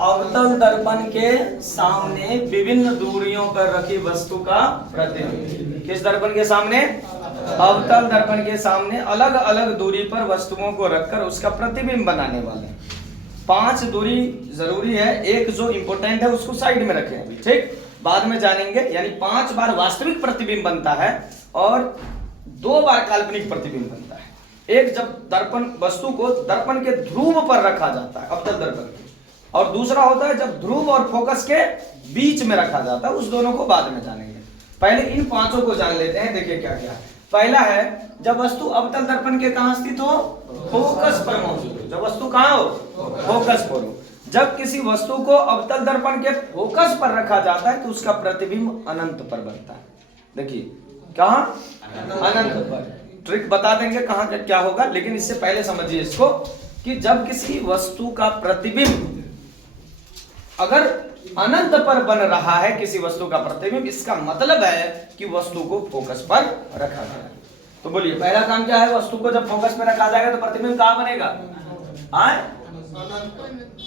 अवतल दर्पण के सामने विभिन्न दूरियों पर रखी वस्तु का प्रतिबिंब। किस दर्पण के सामने? अवतल दर्पण के सामने अलग अलग दूरी पर वस्तुओं को रखकर उसका प्रतिबिंब बनाने वाले 5 दूरी जरूरी है। एक जो इंपॉर्टेंट है उसको साइड में रखें अभी, ठीक, बाद में जानेंगे। यानी 5 बार वास्तविक प्रतिबिंब बनता है और 2 बार काल्पनिक प्रतिबिंब बनता है। एक जब दर्पण वस्तु को दर्पण के ध्रुव पर रखा जाता है अवतल दर्पण के, और दूसरा होता है जब ध्रुव और फोकस के बीच में रखा जाता है। उस दोनों को बाद में जानेंगे, पहले इन 5 को जान लेते हैं। देखिए क्या क्या है। पहला है जब वस्तु अवतल दर्पण के कहां स्थित हो? फोकस पर मौजूद हो। जब वस्तु कहां हो? फोकस पर हो। जब किसी वस्तु को अवतल दर्पण के फोकस पर रखा जाता है तो उसका प्रतिबिंब अनंत पर बनता है। देखिए कहां? अनंत पर। ट्रिक बता देंगे कहां का क्या होगा, लेकिन इससे पहले समझिए इसको कि जब किसी वस्तु का प्रतिबिंब अगर अनंत पर बन रहा है, किसी वस्तु का प्रतिबिंब, इसका मतलब है कि वस्तु को फोकस पर रखा गया है। तो बोलिए पहला काम क्या है? वस्तु को जब फोकस पर रखा जाएगा तो प्रतिबिंब कहां बनेगा?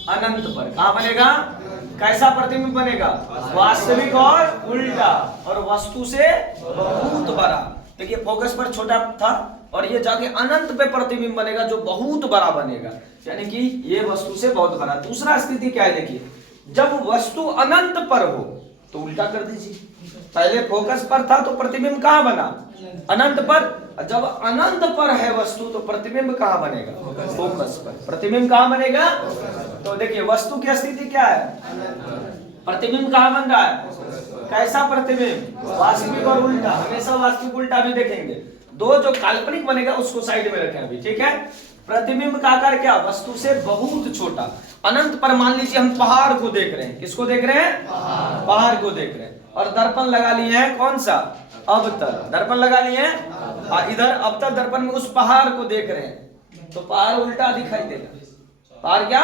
अनंत पर। कहां बनेगा? कैसा प्रतिबिंब बनेगा? वास्तविक और उल्टा, और वस्तु से बहुत बड़ा। देखिए फोकस पर छोटा था और ये जाके अनंत पे प्रतिबिंब बनेगा जो बहुत बड़ा बनेगा, यानी कि ये वस्तु से बहुत बड़ा। दूसरा स्थिति क्या है? देखिए जब वस्तु अनंत पर हो तो उल्टा कर दीजिए। पहले फोकस पर था तो प्रतिबिंब कहां बना? अनंत पर। जब अनंत पर है वस्तु तो प्रतिबिंब कहां बनेगा? फोकस पर। प्रतिबिंब कहां बनेगा? तो देखिए वस्तु की स्थिति क्या है? प्रतिबिंब कहां बन रहा है? कैसा प्रतिबिंब? वास्तविक और उल्टा। हमेशा वास्तविक उल्टा भी देखेंगे। 2 जो काल्पनिक बनेगा उसको साइड में रखें अभी, ठीक है। प्रतिबिंब का आकार क्या? वस्तु से बहुत छोटा। अनंत पर मान लीजिए हम पहाड़ को देख रहे हैं। किसको देख रहे हैं? पहाड़ को देख रहे हैं। और दर्पण लगा लिए हैं कौन सा? अवतल दर्पण लगा लिए हैं। इधर अवतल दर्पण में उस पहाड़ को देख रहे हैं तो पहाड़ उल्टा दिखाई देगा। पहाड़ क्या?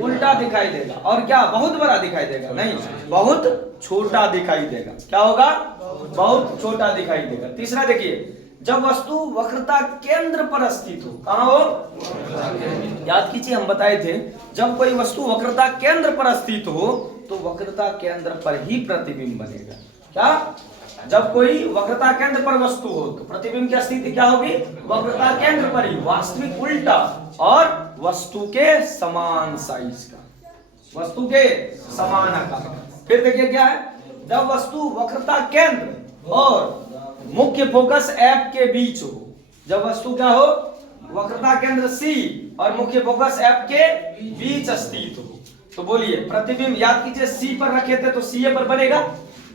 उल्टा दिखाई देगा। और क्या? बहुत बड़ा दिखाई देगा? नहीं, बहुत छोटा दिखाई देगा। क्या होगा? बहुत छोटा दिखाई देगा। तीसरा देखिए जब वस्तु वक्रता केंद्र पर स्थित हो। कहां हो? याद कीजिए हम बताए थे जब कोई वस्तु वक्रता केंद्र पर स्थित हो तो वक्रता केंद्र पर ही प्रतिबिंब बनेगा। क्या? जब कोई वक्रता केंद्र पर वस्तु हो तो प्रतिबिंब की स्थिति क्या होगी? वक्रता केंद्र पर ही, वास्तविक उल्टा और वस्तु के समान साइज का, वस्तु के समान आकार का। फिर देखिए क्या है? जब वस्तु वक्रता केंद्र और मुख्य फोकस F के बीच हो। जब वस्तु क्या हो? वक्रता केंद्र C और मुख्य फोकस F के बीच स्थित हो। तो बोलिए प्रतिबिंब याद कीजिए C पर रखे थे तो CA पर बनेगा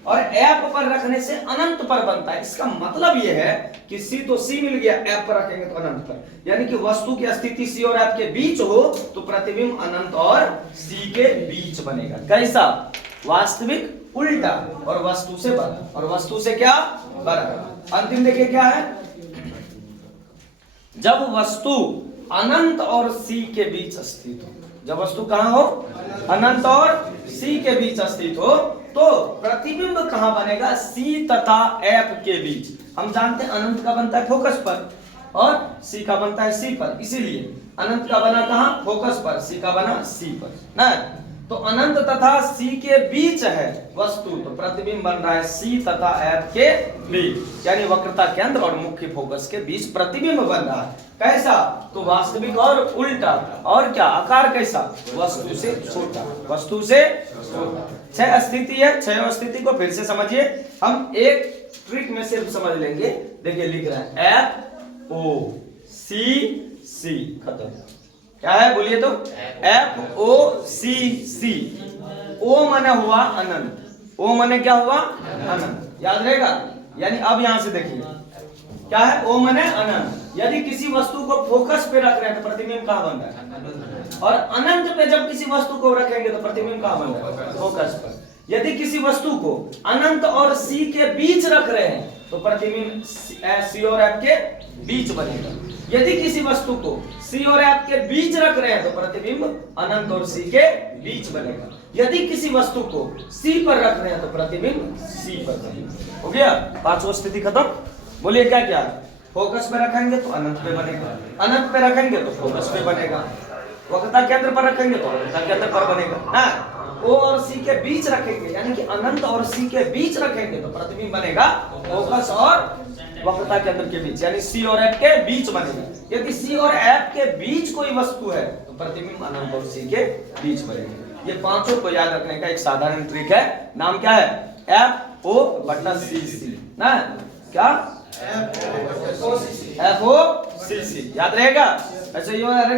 और F पर रखने से अनंत पर बनता है। इसका मतलब यह है कि C तो C मिल गया, F पर रखेंगे तो अनंत पर। यानी कि वस्तु की स्थिति C और F के बीच हो तो प्रतिबिंब अनंत और C के बीच बनेगा। कैसा? वास्तविक उल्टा और वस्तु से बड़ा, और वस्तु से क्या? बड़ा। अंतिम देखिए क्या है? जब वस्तु अनंत और C के बीच स्थित हो। जब वस्तु कहां हो? अनंत और C के बीच स्थित हो तो प्रतिबिंब कहां बनेगा? C तथा F के बीच। हम जानते हैं अनंत का बनता है फोकस पर और C का बनता है C पर, इसीलिए अनंत का बना कहां? फोकस पर। C का बना C पर ना। तो अनंत तथा C के बीच है वस्तु तो प्रतिबिंब बन रहा है C तथा F के बीच, यानी वक्रता केंद्र और मुख्य फोकस के बीच प्रतिबिंब बन रहा है। कैसा? तो वास्तविक और उल्टा। और क्या? आकार कैसा? वस्तु से छोटा, वस्तु से छोटा। 6 स्थिति है। 6 स्थिति को फिर से समझिए। हम एक ट्रिक में सिर्फ समझ लेंगे। देखिए लिख रहा है FOCC, खत्म। क्या है बोलिए तो? FOCC। O माने हुआ अनंत। O माने क्या हुआ? अनंत। याद रहेगा? यानी अब यहां से देखिए क्या है? O माने अनंत। यदि किसी वस्तु को फोकस पे रख रहे हैं तो प्रतिबिंब कहां बन रहा है? और अनंत पे जब किसी वस्तु को रखेंगे तो प्रतिबिंब कहां बन रहा है? फोकस पर। यदि किसी वस्तु को अनंत और C के बीच रख रहे हैं तो प्रतिबिंब C और F के बीच बनेगा। यदि किसी वस्तु को C और F के बीच रख रहे हैं तो प्रतिबिंब अनंत और C के बीच बनेगा। यदि किसी वस्तु को C पर रख रहे हैं तो प्रतिबिंब C पर बनेगा। हो गया? 5 स्थिति खत्म। बोलिए क्या क्या? फोकस पे रखेंगे तो अनंत पे बनेगा, अनंत पे रखेंगे तो फोकस पे बनेगा। वक्रता केंद्र पर रखेंगे तो वक्रता केंद्र पर बनेगा ना। ओ और सी के बीच रखेंगे यानी कि अनंत और सी के बीच रखेंगे तो प्रतिबिंब बनेगा फोकस और वक्रता केंद्र के बीच, यानी सी और एफ के बीच बनेगा। यदि सी और एफ के बीच कोई वस्तु है तो प्रतिबिंब अनंत और सी के बीच बनेगा। ये पांचों को याद रखने का एक साधारण ट्रिक है। नाम क्या है? एफ ओ बटा सी सी ना, क्या एफ ओ सी सी, याद रहेगा? ऐसे ही रहेगा।